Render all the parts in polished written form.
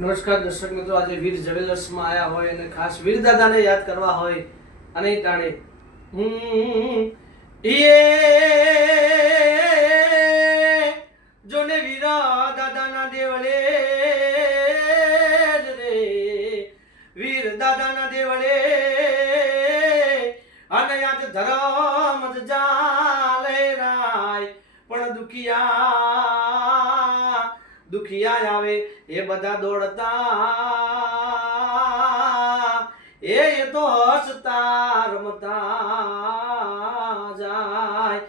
નમસ્કાર દર્શક મિત્રો, આજે વીર જ્વેલર્સમાં આયા હોય અને ખાસ વીર દાદાને યાદ કરવા હોય અને ટાણે જોને વીરા દાદાના દેવળે રે વીર દાદાના દેવળે અને યાદ ધરમ જ જાલે રાય પણ દુખિયા આવે એ બધા દોડતા એ તો હસતા રમતા જાય.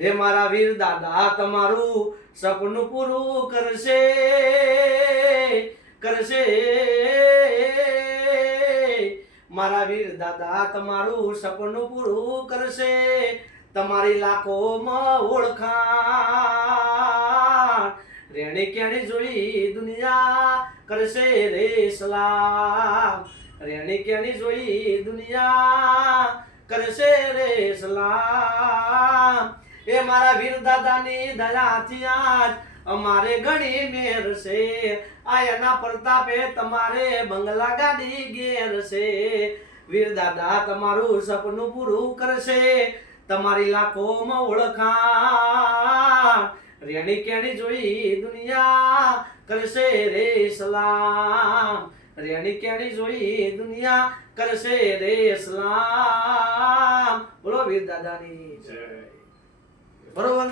હે મારા વીર દાદા તમારું સપનું પૂરું કરશે મારા વીર દાદા તમારું સપનું પૂરું કરશે. તમારી લાખોમાં ઓળખાણ રેણી કેણી જોઈ દુનિયા કરશે રે સલામ. રેણી કેણી જોઈ દુનિયા કરશે રે સલામ. એ મારા વીર દાદાની દયાથી આજ અમારે ઘણી મેર છે. આ એના પ્રતાપે તમારે બંગલા ગાડી ઘેર છે. વીર દાદા તમારું સપનું પૂરું કરશે. તમારી લાખોમાં ઓળખાણ રેણી કેણી જોઈ દુનિયા કરશે રે સલામ. રેણી કેણી જોઈ દુનિયા કરશે રે સલામ. બોલો વીર દાદાની જય. બરોબર.